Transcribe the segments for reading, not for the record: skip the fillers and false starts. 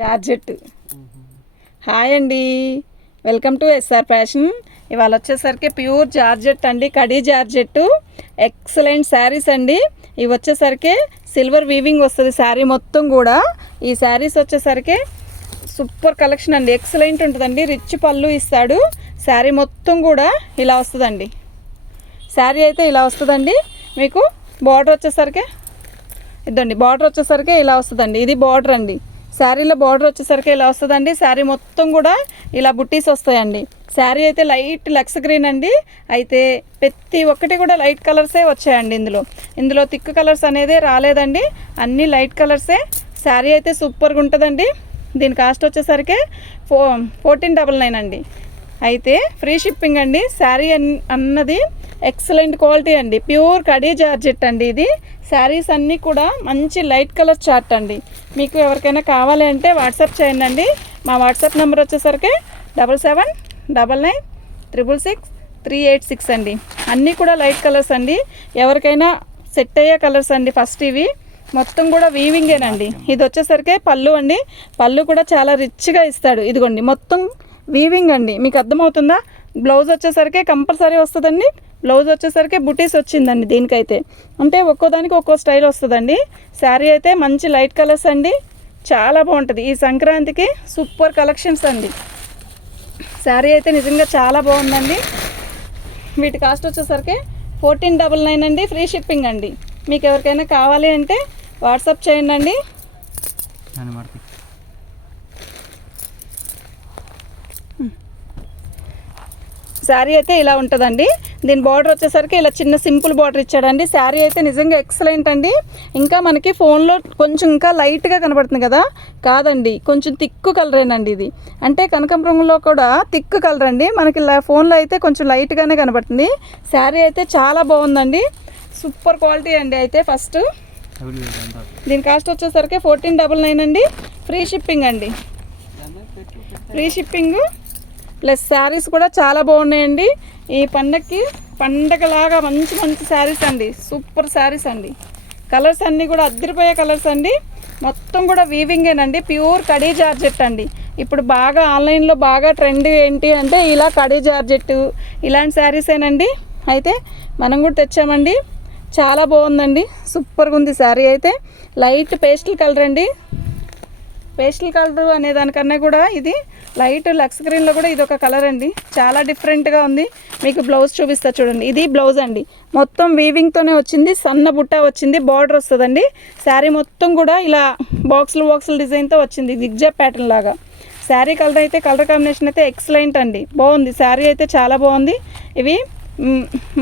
Georgette. Hi అండి, welcome to SR fashion. ఇవాళ వచ్చేసరికి ప్యూర్ జార్జెట్ అండి, కడీ జార్జెట్, ఎక్సలెంట్ శారీస్ అండి. ఇవి వచ్చేసరికి సిల్వర్ వీవింగ్ వస్తుంది శారీ మొత్తం కూడా. ఈ శారీస్ వచ్చేసరికి సూపర్ కలెక్షన్ అండి, ఎక్సలెంట్ ఉంటుందండి. రిచ్ పళ్ళు ఇస్తాడు. శారీ మొత్తం కూడా ఇలా వస్తుందండి. శారీ అయితే ఇలా వస్తుందండి. మీకు బార్డర్ వచ్చేసరికి ఇదండి, బార్డర్ వచ్చేసరికి ఇలా వస్తుందండి. ఇది బార్డర్ అండి. శారీలో బార్డర్ వచ్చేసరికి ఇలా వస్తుందండి. శారీ మొత్తం కూడా ఇలా బుట్టీస్ వస్తాయండి. శారీ అయితే లైట్ లక్స్ గ్రీన్ అండి. అయితే ప్రతి ఒక్కటి కూడా లైట్ కలర్సే వచ్చాయండి. ఇందులో థిక్ కలర్స్ అనేది రాలేదండి, అన్నీ లైట్ కలర్సే. శారీ అయితే సూపర్గా ఉంటుందండి. దీని కాస్ట్ వచ్చేసరికి 1499 అండి. అయితే ఫ్రీ షిప్పింగ్ అండి. శారీ అన్నది ఎక్సలెంట్ క్వాలిటీ అండి, ప్యూర్ కడీ జార్జెట్ అండి. ఇది శారీస్ అన్నీ కూడా మంచి లైట్ కలర్ చార్ట్ అండి. మీకు ఎవరికైనా కావాలి అంటే వాట్సాప్ చేయండి అండి. మా వాట్సాప్ నెంబర్ వచ్చేసరికి 7799666386 అండి. అన్నీ కూడా లైట్ కలర్స్ అండి. ఎవరికైనా సెట్ అయ్యే కలర్స్ అండి. ఫస్ట్ ఇవి మొత్తం కూడా వీవింగేనండి. ఇది వచ్చేసరికి పళ్ళు అండి. పళ్ళు కూడా చాలా రిచ్గా ఇస్తాడు. ఇదిగోండి మొత్తం వీవింగ్ అండి. మీకు అర్థమవుతుందా? బ్లౌజ్ వచ్చేసరికి కంపల్సరీ వస్తుందండి. బ్లౌజ్ వచ్చేసరికి బుటీస్ వచ్చిందండి. దీనికైతే అంటే ఒక్కోదానికి ఒక్కో స్టైల్ వస్తుందండి. శారీ అయితే మంచి లైట్ కలర్స్ అండి, చాలా బాగుంటుంది. ఈ సంక్రాంతికి సూపర్ కలెక్షన్స్ అండి. శారీ అయితే నిజంగా చాలా బాగుందండి. వీటి కాస్ట్ వచ్చేసరికి 1499 అండి, ఫ్రీ షిప్పింగ్ అండి. మీకు ఎవరికైనా కావాలి అంటే వాట్సాప్ చేయండి అండి. శారీ అయితే ఇలా ఉంటుందండి. దీని బార్డర్ వచ్చేసరికి ఇలా చిన్న సింపుల్ బార్డర్ ఇచ్చాడండి. శారీ అయితే నిజంగా ఎక్సలెంట్ అండి. ఇంకా మనకి ఫోన్లో కొంచెం ఇంకా లైట్గా కనబడుతుంది కదా, కాదండి కొంచెం థిక్ కలరేనండి. ఇది అంటే కనకాంబరంలో కూడా థిక్ కలర్ అండి. మనకి ఫోన్లో అయితే కొంచెం లైట్గానే కనబడుతుంది. శారీ అయితే చాలా బాగుందండి, సూపర్ క్వాలిటీ అండి. అయితే ఫస్ట్ దీని కాస్ట్ వచ్చేసరికి 1499 అండి, ఫ్రీ షిప్పింగ్ అండి. ఫ్రీ షిప్పింగ్ ప్లస్ శారీస్ కూడా చాలా బాగున్నాయండి. ఈ పండగలాగా మంచి మంచి శారీస్ అండి, సూపర్ శారీస్ అండి. కలర్స్ అన్నీ కూడా అద్దరిపోయే కలర్స్ అండి. మొత్తం కూడా వీవింగేనండి, ప్యూర్ కడీ జార్జెట్ అండి. ఇప్పుడు బాగా ఆన్లైన్లో బాగా ట్రెండ్ ఏంటి అంటే ఇలా కడీ జార్జెట్ ఇలాంటి శారీసేనండి. అయితే మనం కూడా తెచ్చామండి, చాలా బాగుందండి, సూపర్గా ఉంది. శారీ అయితే లైట్ పేస్టల్ కలర్ అండి. పేస్టల్ కలర్ అనే దానికన్నా కూడా ఇది లైట్ లక్స్ గ్రీన్లో కూడా ఇది ఒక కలర్ అండి, చాలా డిఫరెంట్గా ఉంది. మీకు బ్లౌజ్ చూపిస్తా చూడండి. ఇది బ్లౌజ్ అండి, మొత్తం వీవింగ్తోనే వచ్చింది. సన్న బుట్ట వచ్చింది, బార్డర్ వస్తుందండి. శారీ మొత్తం కూడా ఇలా బాక్సులు డిజైన్తో వచ్చింది, జిగ్జాగ్ ప్యాటర్న్ లాగా. శారీ కలర్ అయితే కలర్ కాంబినేషన్ అయితే ఎక్సలెంట్ అండి, బాగుంది. శారీ అయితే చాలా బాగుంది. ఇవి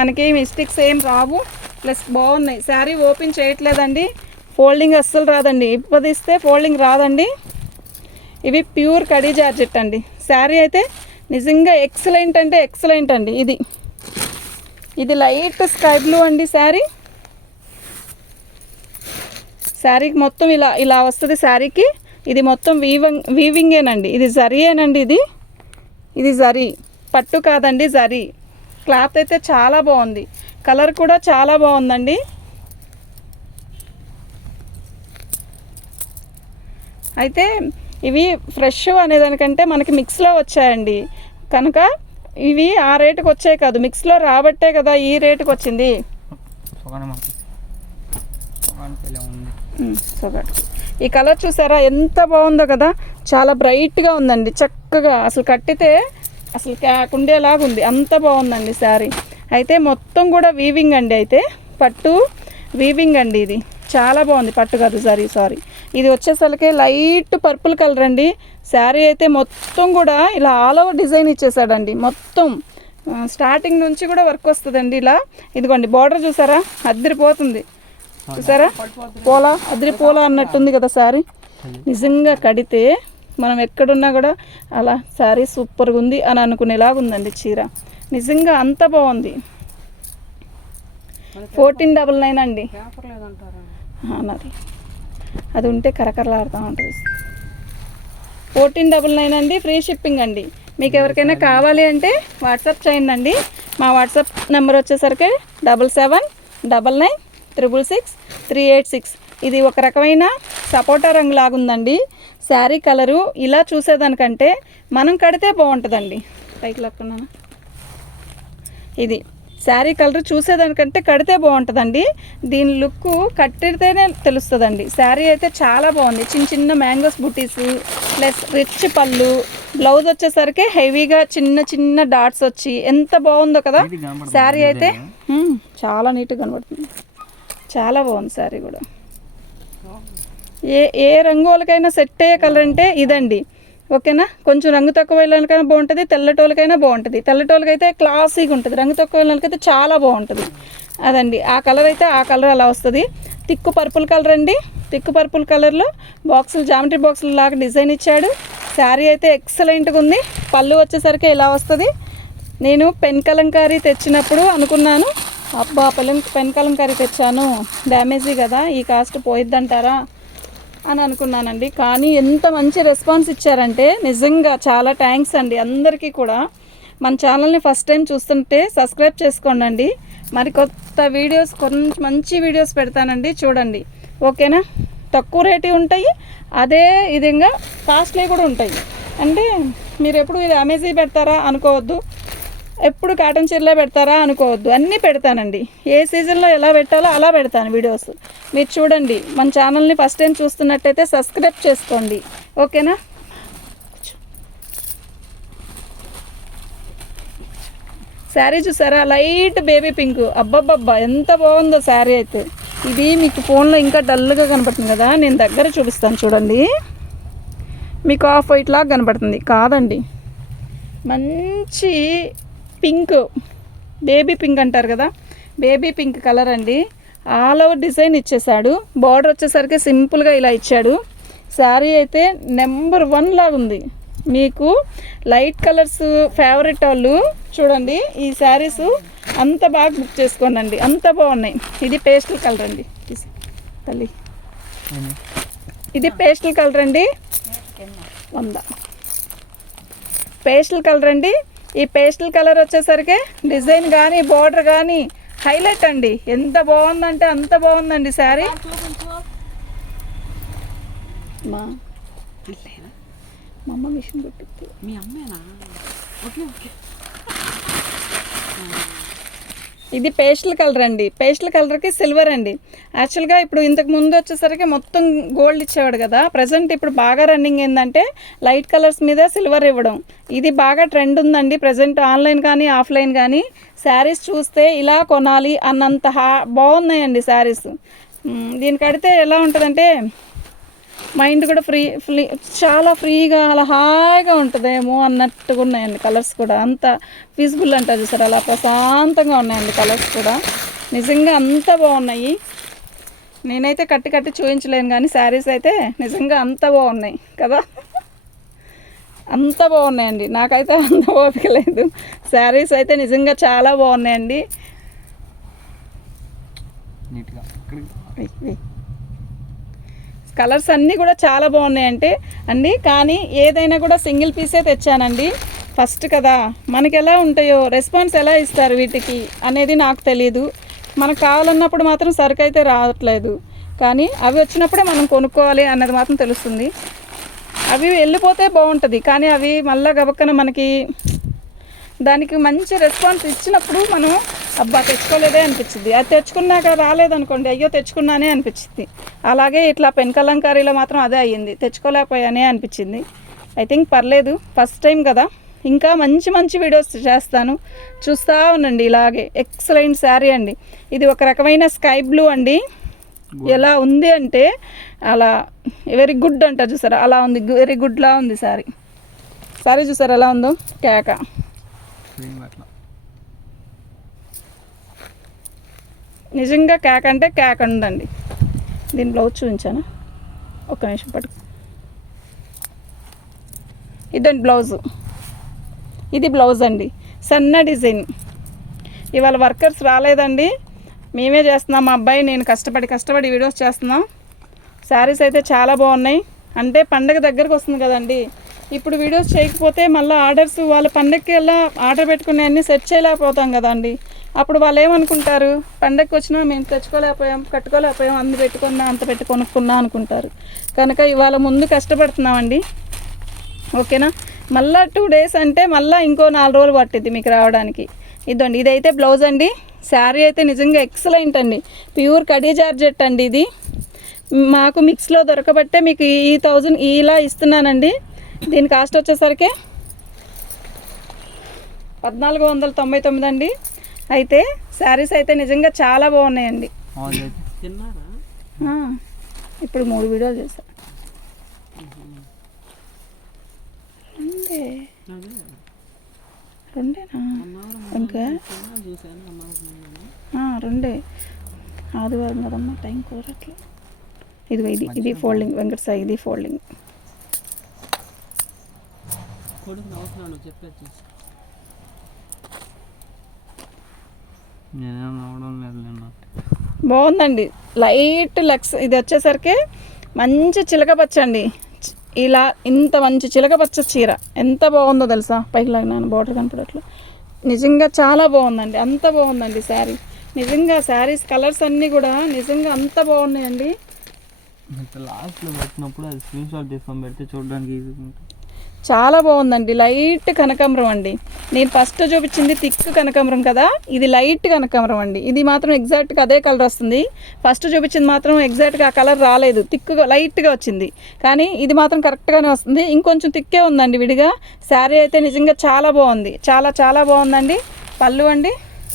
మనకి మిస్టేక్స్ ఏం రావు, ప్లస్ బాగున్నాయి. శారీ ఓపెన్ చేయట్లేదండి, ఫోల్డింగ్ అస్సలు రాదండి. ఇప్పదిస్తే ఫోల్డింగ్ రాదండి. ఇవి ప్యూర్ కడీ జార్జెట్ అండి. శారీ అయితే నిజంగా ఎక్సలెంట్ అంటే ఎక్సలెంట్ అండి. ఇది లైట్ స్కై బ్లూ అండి. శారీకి మొత్తం ఇలా వస్తుంది. శారీకి ఇది మొత్తం వీవింగేనండి. ఇది జరీయేనండి. ఇది జరీ, పట్టు కాదండి, జరీ. క్లాత్ అయితే చాలా బాగుంది, కలర్ కూడా చాలా బాగుందండి. అయితే ఇవి ఫ్రెష్ అనేదానికంటే మనకి మిక్స్లో వచ్చాయండి కనుక ఇవి ఆ రేటుకి వచ్చాయి కాదు, మిక్స్లో రాబట్టే కదా ఈ రేటుకి వచ్చింది. ఈ కలర్ చూసారా ఎంత బాగుందో కదా, చాలా బ్రైట్గా ఉందండి, చక్కగా అసలు కట్టితే అసలు కుండేలాగా ఉంది, అంత బాగుందండి శారీ. అయితే మొత్తం కూడా వీవింగ్ అండి. అయితే పట్టు వీవింగ్ అండి. ఇది చాలా బాగుంది, పట్టు కాదు సారీ. ఇది వచ్చేసరికి లైట్ పర్పుల్ కలర్ అండి. శారీ అయితే మొత్తం కూడా ఇలా ఆల్ ఓవర్ డిజైన్ ఇచ్చేసాడండి. మొత్తం స్టార్టింగ్ నుంచి కూడా వర్క్ వస్తుందండి ఇలా. ఇదిగోండి బార్డర్ చూసారా, అద్దరిపోతుంది చూసారా, అద్దరిపోలా అన్నట్టుంది కదా శారీ. నిజంగా కడితే మనం ఎక్కడున్నా కూడా అలా శారీ సూపర్గా ఉంది అని అనుకునేలాగా ఉందండి చీర. నిజంగా అంత బాగుంది. 1499 అండి. నాది అది ఉంటే కరకరలాడుతూ ఉంటుంది. 1499 అండి, ఫ్రీ షిప్పింగ్ అండి. మీకు ఎవరికైనా కావాలి అంటే వాట్సాప్ చేయండి అండి. మా వాట్సాప్ నెంబర్ వచ్చేసరికి 7799666386. ఇది ఒక రకమైన సపోటా రంగు లాగుందండి. శారీ కలరు ఇలా చూసేదానికంటే మనం కడితే బాగుంటుందండి. పైకి లాక్కున్నాను. ఇది శారీ కలర్ చూసేదానికంటే కడితే బాగుంటుందండి. దీని లుక్ కట్టితేనే తెలుస్తుందండి. శారీ అయితే చాలా బాగుంది. చిన్న చిన్న మ్యాంగోస్ బుటీస్ ప్లస్ రిచ్ పళ్ళు. బ్లౌజ్ వచ్చేసరికి హెవీగా చిన్న చిన్న డాట్స్ వచ్చి ఎంత బాగుందో కదా. శారీ అయితే చాలా నీట్గా కనబడుతుంది. చాలా బాగుంది శారీ కూడా. ఏ రంగులకైనా సెట్ అయ్యే కలర్ అంటే ఇదండి. ఓకేనా. కొంచెం రంగు తక్కువ వెళ్ళడానికైనా బాగుంటుంది, తెల్లటోళ్ళకైనా బాగుంటుంది. తెల్లటోళ్ళకైతే క్లాసీగా ఉంటుంది, రంగు తక్కువ వెళ్ళడానికైతే చాలా బాగుంటుంది. అదండి ఆ కలర్ అయితే ఆ కలర్ అలా వస్తుంది. తిక్కు పర్పుల్ కలర్ అండి. తిక్కు పర్పుల్ కలర్లో బాక్సులు జామెట్రీ బాక్సులు లాగా డిజైన్ ఇచ్చాడు. శారీ అయితే ఎక్సలెంట్గా ఉంది. పళ్ళు వచ్చేసరికి ఇలా వస్తుంది. నేను పెన్ కలంకారీ తెచ్చినప్పుడు అనుకున్నాను, అబ్బా పెన్ కలంకారీ తెచ్చాను, డ్యామేజీ కదా, ఈ కాస్ట్ పోయిద్దంటారా అని అనుకున్నానండి. కానీ ఎంత మంచి రెస్పాన్స్ ఇచ్చారంటే నిజంగా చాలా థ్యాంక్స్ అండి అందరికీ కూడా. మన ఛానల్ని ఫస్ట్ టైం చూస్తుంటే సబ్స్క్రైబ్ చేసుకోండి. మరి కొత్త వీడియోస్ కొంచెం మంచి వీడియోస్ పెడతానండి, చూడండి. ఓకేనా. తక్కువ రేటు ఉంటాయి, అదే విధంగా కాస్ట్లీ కూడా ఉంటాయి. అంటే మీరు ఎప్పుడు ఇది అమెజీ పెడతారా అనుకోవద్దు, ఎప్పుడు కాటన్ చీరలో పెడతారా అనుకోవద్దు. అన్నీ పెడతానండి. ఏ సీజన్లో ఎలా పెట్టాలో అలా పెడతాను వీడియోస్. మీరు చూడండి. మన ఛానల్ని ఫస్ట్ టైం చూస్తున్నట్టయితే సబ్స్క్రైబ్ చేసుకోండి. ఓకేనా. శారీ చూసారా, లైట్ బేబీ పింక్. అబ్బబ్బబ్బా ఎంత బాగుందో శారీ అయితే. ఇది మీకు ఫోన్లో ఇంకా డల్గా కనపడుతుంది కదా, నేను దగ్గర చూపిస్తాను చూడండి. మీకు ఆఫ్ వైట్ లాగా కనపడుతుంది కాదండి, మంచి పింక్, బేబీ పింక్ అంటారు కదా, బేబీ పింక్ కలర్ అండి. ఆల్ ఓవర్ డిజైన్ ఇచ్చేసాడు. బార్డర్ వచ్చేసరికి సింపుల్గా ఇలా ఇచ్చాడు. శారీ అయితే నెంబర్ 1 లాగా ఉంది. మీకు లైట్ కలర్స్ ఫేవరెట్ వాళ్ళు చూడండి, ఈ శారీస్ అంత బాగా బుక్ చేసుకోండి, అంత బాగున్నాయి. ఇది పేస్టల్ కలర్ అండి తల్లి, ఇది పేస్టల్ కలర్ అండి. 100 పేస్టల్ కలర్ అండి. ఈ పేస్టల్ కలర్ వచ్చేసరికి డిజైన్ కానీ బార్డర్ కానీ హైలైట్ అండి. ఎంత బాగుందంటే అంత బాగుందండి శారీ. మా అమ్మ మిషన్ పెట్టింది. మీ అమ్మేనా? Okay okay. ఇది పేస్టల్ కలర్ అండి. పేస్టల్ కలర్కి సిల్వర్ అండి. యాక్చువల్గా ఇప్పుడు ఇంతకు ముందు వచ్చేసరికి మొత్తం గోల్డ్ ఇచ్చేవాడు కదా. ప్రజెంట్ ఇప్పుడు బాగా రన్నింగ్ ఏంటంటే లైట్ కలర్స్ మీద సిల్వర్ ఇవ్వడం. ఇది బాగా ట్రెండ్ ఉందండి ప్రజెంట్, ఆన్లైన్ కానీ ఆఫ్లైన్ కానీ. శారీస్ చూస్తే ఇలా కొనాలి అన్నంత బాగున్నాయండి శారీస్. దీనికి అడితే ఎలా ఉంటుందంటే మైండ్ కూడా చాలా ఫ్రీగా అలా హాయిగా ఉంటుందేమో అన్నట్టుగా ఉన్నాయండి కలర్స్ కూడా. అంత పీస్ఫుల్ అంటారు సార్, అలా ప్రశాంతంగా ఉన్నాయండి కలర్స్ కూడా. నిజంగా అంత బాగున్నాయి. నేనైతే కట్టి చూపించలేను కానీ శారీస్ అయితే నిజంగా అంత బాగున్నాయి కదా, అంత బాగున్నాయండి. నాకైతే అంత ఓపిక లేదు. శారీస్ అయితే నిజంగా చాలా బాగున్నాయండి. కలర్స్ అన్నీ కూడా చాలా బాగున్నాయంటే అండి. కానీ ఏదైనా కూడా సింగిల్ పీసే తెచ్చానండి. ఫస్ట్ కదా, మనకి ఎలా ఉంటాయో రెస్పాన్స్ ఎలా ఇస్తారు వీటికి అనేది నాకు తెలియదు. మనకు కావాలన్నప్పుడు మాత్రం సరుకు అయితే రావట్లేదు, కానీ అవి వచ్చినప్పుడే మనం కొనుక్కోవాలి అన్నది మాత్రం తెలుస్తుంది. అవి వెళ్ళిపోతే బాగుంటుంది, కానీ అవి మళ్ళీ గబక్కన మనకి దానికి మంచి రెస్పాన్స్ ఇచ్చినప్పుడు మనం అబ్బా తెచ్చుకోలేదే అనిపించింది. అది తెచ్చుకున్నాక రాలేదనుకోండి, అయ్యో తెచ్చుకున్నానే అనిపించింది. అలాగే ఇట్లా పెన్ కలంకారీలో మాత్రం అదే అయ్యింది, తెచ్చుకోలేకపోయానే అనిపించింది. ఐ థింక్ పర్లేదు, ఫస్ట్ టైం కదా. ఇంకా మంచి మంచి వీడియోస్ చేస్తాను, చూస్తూ ఉండండి. ఇలాగే ఎక్సలెంట్ శారీ అండి. ఇది ఒక రకమైన స్కై బ్లూ అండి. ఎలా ఉంది అంటే అలా వెరీ గుడ్ అంటారు చూసారా, అలా ఉంది, వెరీ గుడ్లా ఉంది శారీ. శారీ చూసారా ఎలా ఉందో, కేక. నిజంగా కేక్ అంటే కేక్ ఉందండి. దీని బ్లౌజ్ చూపించాను, ఒక్క నిమిషం పట్టుకు. ఇదండి బ్లౌజు, ఇది బ్లౌజ్ అండి, సన్న డిజైన్. ఇవాళ వర్కర్స్ రాలేదండి, మేమే చేస్తున్నాం. మా అబ్బాయి నేను కష్టపడి వీడియోస్ చేస్తున్నాం. శారీస్ అయితే చాలా బాగున్నాయి. అంటే పండగ దగ్గరకు వస్తుంది కదండి, ఇప్పుడు వీడియోస్ చేయకపోతే మళ్ళీ ఆర్డర్స్ వాళ్ళ పండగకి వెళ్ళా ఆర్డర్ పెట్టుకునే అన్నీ సెట్ చేయలేకపోతాం కదండి. అప్పుడు వాళ్ళు ఏమనుకుంటారు, పండగకి వచ్చినా మేము తెచ్చుకోలేకపోయాం, కట్టుకోలేకపోయాం, అంత పెట్టి కొనుక్కున్నా అనుకుంటారు. కనుక ఇవాళ ముందు కష్టపడుతున్నామండి, ఓకేనా. మళ్ళీ 2 days అంటే మళ్ళీ ఇంకో 4 రోజులు పట్టిద్ది మీకు రావడానికి. ఇదండి, ఇదైతే బ్లౌజ్ అండి. శారీ అయితే నిజంగా ఎక్సలెంట్ అండి, ప్యూర్ కడీ జార్జెట్ అండి. ఇది మాకు మిక్స్లో దొరకబట్టే మీకు ఈ 1000 ఇలా ఇస్తున్నానండి. దీని కాస్ట్ వచ్చేసరికి 1499 అండి. అయితే శారీస్ అయితే నిజంగా చాలా బాగున్నాయండి. ఇప్పుడు 3 వీడియోలు చేశాను. రెండేనా ఇంకా? రెండే. ఆదివారం కదమ్మా, టైం కుదరట్లే. ఇదిగో ఇది ఫోల్డింగ్ వెంకట సాయి, ఇది ఫోల్డింగ్. బాగుందండి, లైట్ లక్స్. ఇది వచ్చేసరికి మంచి చిలక పచ్చ అండి. ఇలా ఇంత మంచి చిలక పచ్చ చీర ఎంత బాగుందో తెలుసా, పైకి లాగినాను బార్డర్ కనపడట్లు. నిజంగా చాలా బాగుందండి, అంత బాగుందండి శారీ. నిజంగా శారీస్ కలర్స్ అన్నీ కూడా నిజంగా అంత బాగున్నాయండి. లాస్ట్లో పెట్టినప్పుడు అది స్క్రీన్ షాట్ తీసుకొని పెడితే చూడడానికి ఈజీగా ఉంటుంది. చాలా బాగుందండి, లైట్ కనకాంబరం అండి. నేను ఫస్ట్ చూపించింది థిక్ కనకాంబరం కదా, ఇది లైట్ కనకాంబరం అండి. ఇది మాత్రం ఎగ్జాక్ట్గా అదే కలర్ వస్తుంది. ఫస్ట్ చూపించింది మాత్రం ఎగ్జాక్ట్గా ఆ కలర్ రాలేదు, థిక్గా లైట్గా వచ్చింది. కానీ ఇది మాత్రం కరెక్ట్గానే వస్తుంది. ఇంకొంచెం థిక్కే ఉందండి విడిగా. శారీ అయితే నిజంగా చాలా బాగుంది, చాలా చాలా బాగుందండి. పళ్ళు అండి,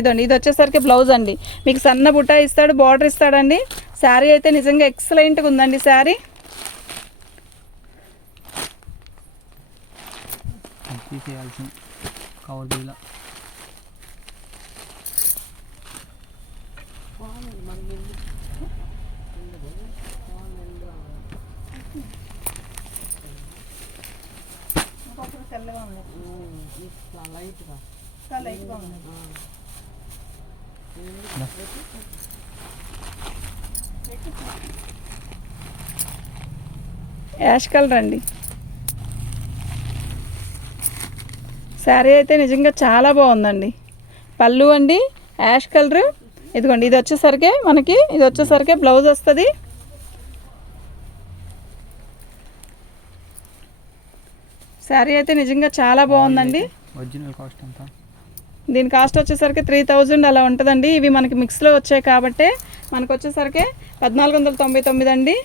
ఇదండి. ఇది వచ్చేసరికి బ్లౌజ్ అండి. మీకు సన్న బుట్ట ఇస్తాడు, బార్డర్ ఇస్తాడండి. శారీ అయితే నిజంగా ఎక్సలెంట్గా ఉందండి శారీ. తీసేయాల్సింది కవర్ ఇలా. యాష్ కలర్ అండి. శారీ అయితే నిజంగా చాలా బాగుందండి. పళ్ళు అండి యాష్ కలర్. ఇదిగోండి, ఇది వచ్చేసరికి మనకి బ్లౌజ్ వస్తుంది. శారీ అయితే నిజంగా చాలా బాగుందండి. ఒరిజినల్ కాస్ట్ ఎంత? దీని కాస్ట్ వచ్చేసరికి 3000 అలా ఉంటుందండి. ఇవి మనకి మిక్స్లో వచ్చాయి కాబట్టి మనకు వచ్చేసరికి 1499 అండి.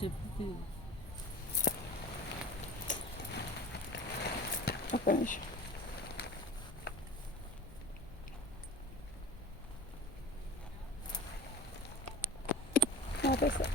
చెప్పి ఒక్క నిమిషం. Okay sir.